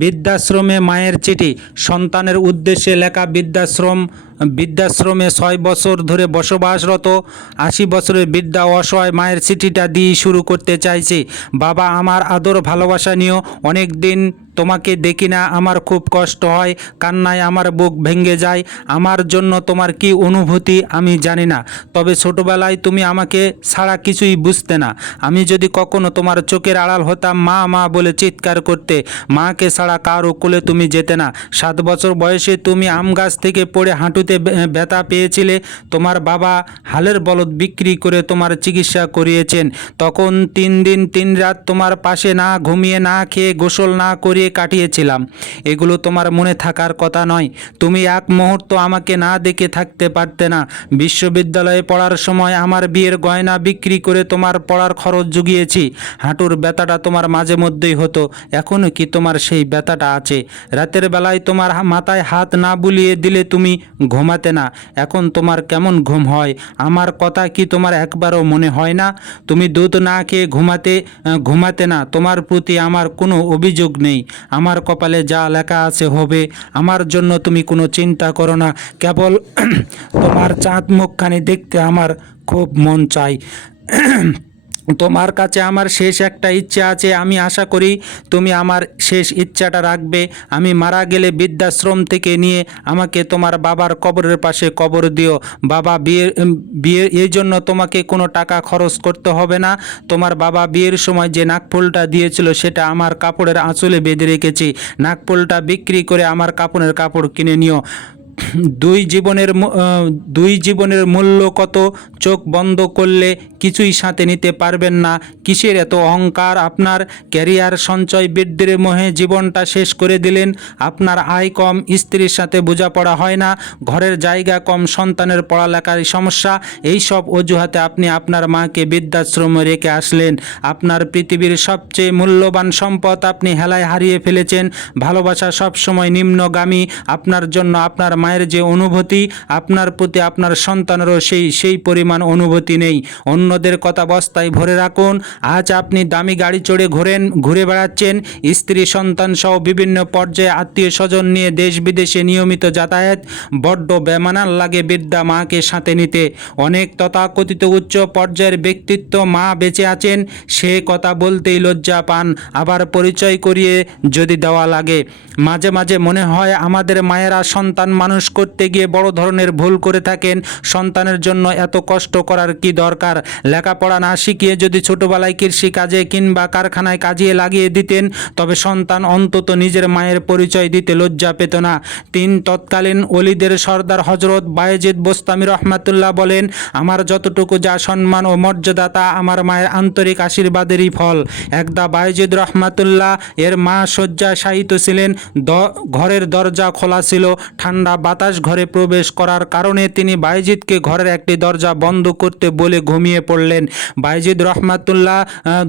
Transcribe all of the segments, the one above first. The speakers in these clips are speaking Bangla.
বৃদ্ধাশ্রমে মায়ের চিঠি। সন্তানের উদ্দেশ্যে লেখা। বৃদ্ধাশ্রমে 6 বছর ধরে বসবাসরত 80 বছরের বৃদ্ধা অসহায় মায়ের চিঠিটা দিয়ে শুরু করতে চাইছে। বাবা, আমার আদর ভালোবাসা নিও। অনেক দিন তোমাকে দেখি না, আমার খুব কষ্ট হয়, কান্নায় আমার বুক ভেঙে যায়। আমার জন্য তোমার কি অনুভূতি আমি জানি না, তবে ছোটবেলায় তুমি আমাকে ছাড়া কিছুই বুঝতে না। আমি যদি কখনো তোমার চোখের আড়াল হতাম, মা মা বলে চিৎকার করতে। মাকে ছাড়া কারো কোলে তুমি যেতে না। 7 বছর বয়সে তুমি আম গাছ থেকে পড়ে হাঁটুতে ব্যথা পেয়েছিলে। তোমার বাবা হালের বলদ বিক্রি করে তোমার চিকিৎসা করিয়েছেন। তখন 3 দিন 3 রাত তোমার পাশে না ঘুমিয়ে, না খেয়ে, গোসল না করিয়ে কাটিয়েছিলাম। এগুলো তোমার মনে থাকার কথা নয়। তুমি এক মুহূর্ত আমাকে না দেখে থাকতে পারতে না। বিশ্ববিদ্যালয়ে পড়ার সময় আমার বিয়ের গয়না বিক্রি করে তোমার পড়ার খরচ জুগিয়েছি। হাঁটুর ব্যথাটা তোমার মাঝে মধ্যেই হতো। এখনও কি তোমার সেই ব্যথাটা আছে? রাতের বেলায় তোমার মাথায় হাত না বুলিয়ে দিলে তুমি ঘুমাতে না। এখন তোমার কেমন ঘুম হয়? আমার কথা কি তোমার একবারও মনে হয় না? তুমি দুধ না খেয়ে ঘুমাতে না। তোমার প্রতি আমার কোনো অভিযোগ নেই। আমার কপালে যা লেখা আছে হবে। আমার জন্য তুমি কোনো চিন্তা করো না। কেবল তোমার চাঁদ মুখখানি দেখতে আমার খুব মন চায়। তোমার কাছে আমার শেষ একটা ইচ্ছা আছে। আমি আশা করি তুমি আমার শেষ ইচ্ছাটা রাখবে। আমি মারা গেলে বৃদ্ধাশ্রম থেকে নিয়ে আমাকে তোমার বাবার কবরের পাশে কবর দিও। বাবা, বিয়ের এই জন্য তোমাকে কোনো টাকা খরচ করতে হবে না। তোমার বাবা বিয়ের সময় যে নাকফুলটা দিয়েছিল সেটা আমার কাপড়ের আঁচলে বেঁধে রেখেছি। নাকফুলটা বিক্রি করে আমার কাপড়ের কাপড় কিনে নিও। দুই জীবনের মূল্য কত? চোখ বন্ধ করলে কিছুই সাথে নিতে পারবেন না। কিসের এত অহংকার? আপনার ক্যারিয়ার সঞ্চয় বৃদ্ধির মোহে জীবনটা শেষ করে দিলেন। আপনার আয় কম, স্ত্রীর সাথে বোঝাপড়া হয় না, ঘরের জায়গা কম, সন্তানের পড়ালেখার সমস্যা। এই সব অজুহাতে আপনি আপনার মাকে বৃদ্ধাশ্রমে রেখে আসলেন। আপনার পৃথিবীর সবচেয়ে মূল্যবান সম্পদ আপনি হেলায় হারিয়ে ফেলেছেন। ভালোবাসা সবসময় নিম্নগামী। আপনার জন্য আপনার মায়ের যে অনুভূতি, আপনার প্রতি আপনার সন্তানেরও সেই পরিমাণ অনুভূতি নেই। অন্যদের কথা বস্তায় ভরে রাখুন। আজ আপনি দামি গাড়ি চড়ে ঘুরে বেড়াচ্ছেন। স্ত্রী, সন্তান সহ বিভিন্ন পর্যায়ে আত্মীয় স্বজন নিয়ে দেশ বিদেশে নিয়মিত যাতায়াত। বড্ড বেমানান লাগে বৃদ্ধা মাকে সাথে নিতে। অনেক তথাকথিত উচ্চ পর্যায়ের ব্যক্তিত্ব মা বেঁচে আছেন, সে কথা বলতেই লজ্জা পান। আবার পরিচয় করিয়ে যদি দেওয়া লাগে। মাঝে মাঝে মনে হয় আমাদের মায়েরা সন্তান মানুষ করতে গিয়ে বড় ধরনের ভুল করে থাকেন। সন্তানের জন্য এত কষ্ট করার কি দরকার? লেখাপড়া না শিখিয়ে যদি ছোটবেলায় কৃষি কাজে কিংবা কারখানায় কাজিয়ে লাগিয়ে দিতেন, তবে সন্তান অন্তত নিজের মায়ের পরিচয় দিতে লজ্জা পেত না। তৎকালীন ওলিদের সর্দার হজরত বায়েজিদ বোস্তামি রহমাতুল্লাহ বলেন, আমার যতটুকু যা সম্মান ও মর্যাদা তা আমার মায়ের আন্তরিক আশীর্বাদেরই ফল। একদা বায়েজিদ রহমাতুল্লাহ এর মা শয্যায় শায়িত ছিলেন। ঘরের দরজা খোলা ছিল। ঠান্ডা বাতাস ঘরে প্রবেশ করার কারণে তিনি বায়েজিদকে ঘরের একটি দরজা বন্ধ করতে বলে ঘুমিয়ে পড়লেন। বায়েজিদ রহমাতুল্লাহ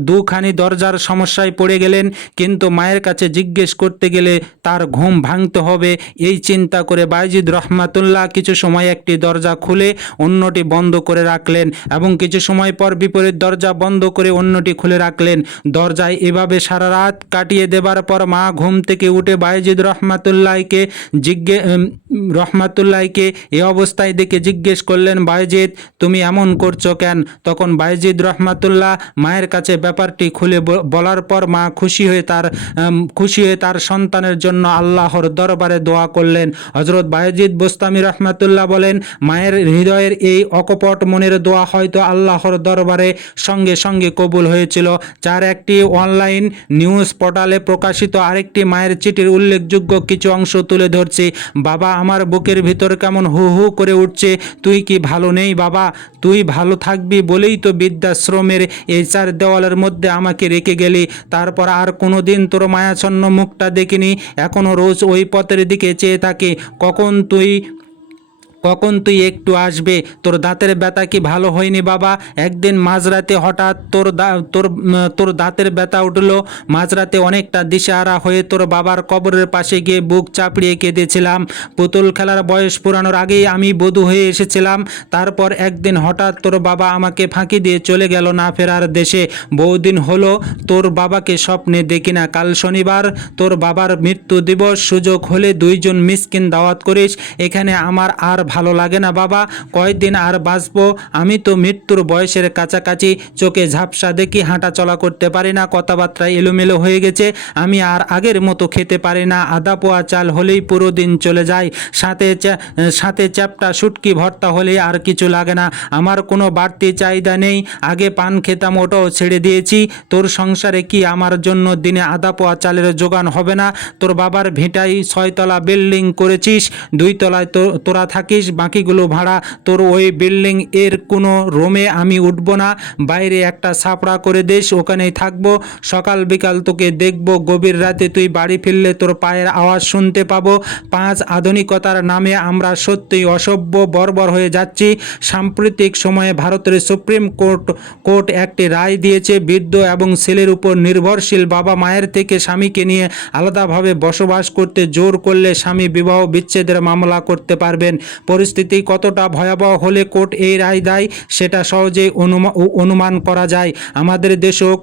দুখানি দরজার সমস্যায় পড়ে গেলেন, কিন্তু মায়ের কাছে জিজ্ঞেস করতে গেলে তার ঘুম ভাঙতে হবে। এই চিন্তা করে বায়েজিদ রহমাতুল্লাহ কিছু সময় একটি দরজা খুলে অন্যটি বন্ধ করে রাখলেন এবং কিছু সময় পর বিপরীত দরজা বন্ধ করে অন্যটি খুলে রাখলেন। দরজায় এভাবে সারা রাত কাটিয়ে দেবার পর মা ঘুম থেকে উঠে বায়েজিদ রহমাতুল্লাহকে এ অবস্থায় দেখে জিজ্ঞেস করলেন, বায়েজিদ, তুমি এমন করছো কেন? তখন বায়েজিদ রহমাতুল্লাহ মায়ের কাছে ব্যাপারটি খুলে বলার পর মা খুশি হয়ে তার সন্তানের জন্য আল্লাহর দরবারে দোয়া করলেন। হযরত বায়েজিদ বোস্তামি রহমাতুল্লাহ বলেন, মায়ের হৃদয়ের এই অকপট মনের দোয়া হয়তো আল্লাহর দরবারে সঙ্গে সঙ্গে কবুল হয়েছিল। যার একটি অনলাইন নিউজ পোর্টালে প্রকাশিত আরেকটি মায়ের চিঠির উল্লেখযোগ্য কিছু অংশ তুলে ধরছি। বাবা, আমার বুকের ভিতর কেমন হু হু করে উঠছে। তুই কি ভালো নেই বাবা? তুই ভালো থাকবি বলেই তো বৃদ্ধাশ্রমের এই 4 দেওয়ালের মধ্যে আমাকে রেখে গেলি। তারপর আর কোনো দিন তোর মায়াচ্ছন্ন মুখটা দেখিনি। এখনও রোজ ওই পথের দিকে চেয়ে থাকি। কখন তুই একটু আসবে? তোর দাঁতের ব্যথা কি ভালো হয়নি বাবা? একদিন মাঝরাতে হঠাৎ তোর দাঁতের ব্যথা উঠলো। মাঝরাতে অনেকটা দিশেহারা হয়ে তোর বাবার কবরের পাশে গিয়ে বুক চাপড়িয়ে কেঁদেছিলাম। পুতুল খেলার বয়স পুরানোর আগেই আমি বধূ হয়ে এসেছিলাম। তারপর একদিন হঠাৎ তোর বাবা আমাকে ফাঁকি দিয়ে চলে গেল না ফেরার দেশে। বহুদিন হলো তোর বাবাকে স্বপ্নে দেখি না। কাল শনিবার তোর বাবার মৃত্যু দিবস, সুযোগ হলে দুইজন মিসকিন দাওয়াত করিস। এখানে আমার আর ভালো লাগে না বাবা। কয়দিন আর বাঁচবো? আমি তো মৃত্যুর বয়সের কাছাকাছি। চোখে ঝাপসা দেখি, হাঁটা চলা করতে পারি না, কথাবার্তা এলোমেলো হয়ে গেছে। আমি আর আগের মতো খেতে পারি না। আধা পোয়া চাল হলেই পুরো দিন চলে যায়। সাথে চ্যাপটা শুটকি ভর্তা হলেই আর কিছু লাগে না। আমার কোনো বাড়তি চাহিদা নেই। আগে পান খেতাম, ওটাও ছেড়ে দিয়েছি। তোর সংসারে কি আমার জন্য দিনে আধা পোয়া চালের জোগান হবে না? তোর বাবার ভিটায় 6 তলা বিল্ডিং করেছিস, 2 তলায় তোরা থাকিস, বাকিগুলো ভাড়া। তোর ওই বিল্ডিং এর কোনো রুমে আমি উঠবো না। বাইরে একটা ছাপড়া করে দিস, ওখানেই থাকবো। সকাল বিকাল তোকে দেখবো। গভীর রাতে তুই বাড়ি ফিরলে তোর পায়ের আওয়াজ শুনতে পাবো। 5, আধুনিকতার নামে আমরা সত্যিই অসভ্য, বর্বর হয়ে যাচ্ছি। সাম্প্রতিক সময়ে ভারতের সুপ্রিম কোর্ট একটি রায় দিয়েছে, বৃদ্ধ এবং ছেলের উপর নির্ভরশীল বাবা মায়ের থেকে স্বামীকে নিয়ে আলাদাভাবে বসবাস করতে জোর করলে স্বামী বিবাহ বিচ্ছেদের মামলা করতে পারবেন। পরিস্থিতি কতটা ভয়াবহ হলে কোর্ট এই রায় দেয় সেটা সহজেই অনুমান করা যায়। আমাদের দেশেও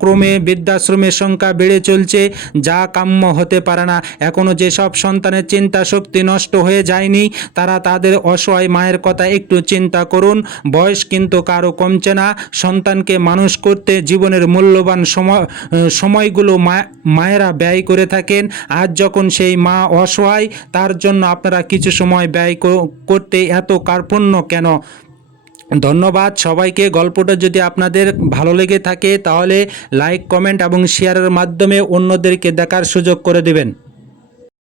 ক্রমে বৃদ্ধাশ্রমের সংখ্যা বেড়ে চলছে, যা কাম্য হতে পারে না। এখনও যেসব সন্তানের চিন্তা শক্তি নষ্ট হয়ে যায়নি, তারা তাদের অসহায় মায়ের কথা একটু চিন্তা করুন। বয়স কিন্তু কারো কমছে না। সন্তানকে মানুষ করতে জীবনের মূল্যবান সময়গুলো মায়েরা ব্যয় করে থাকেন। আজ যখন সেই মা অসহায়, তার জন্য আপনারা কিছু সময় ব্যয় করতে এত কার্পণ্য কেন? ধন্যবাদ সবাইকে। গল্পটা যদি আপনাদের ভালো লেগে থাকে তাহলে লাইক, কমেন্ট এবং শেয়ারের মাধ্যমে অন্যদেরকে দেখার সুযোগ করে দেবেন।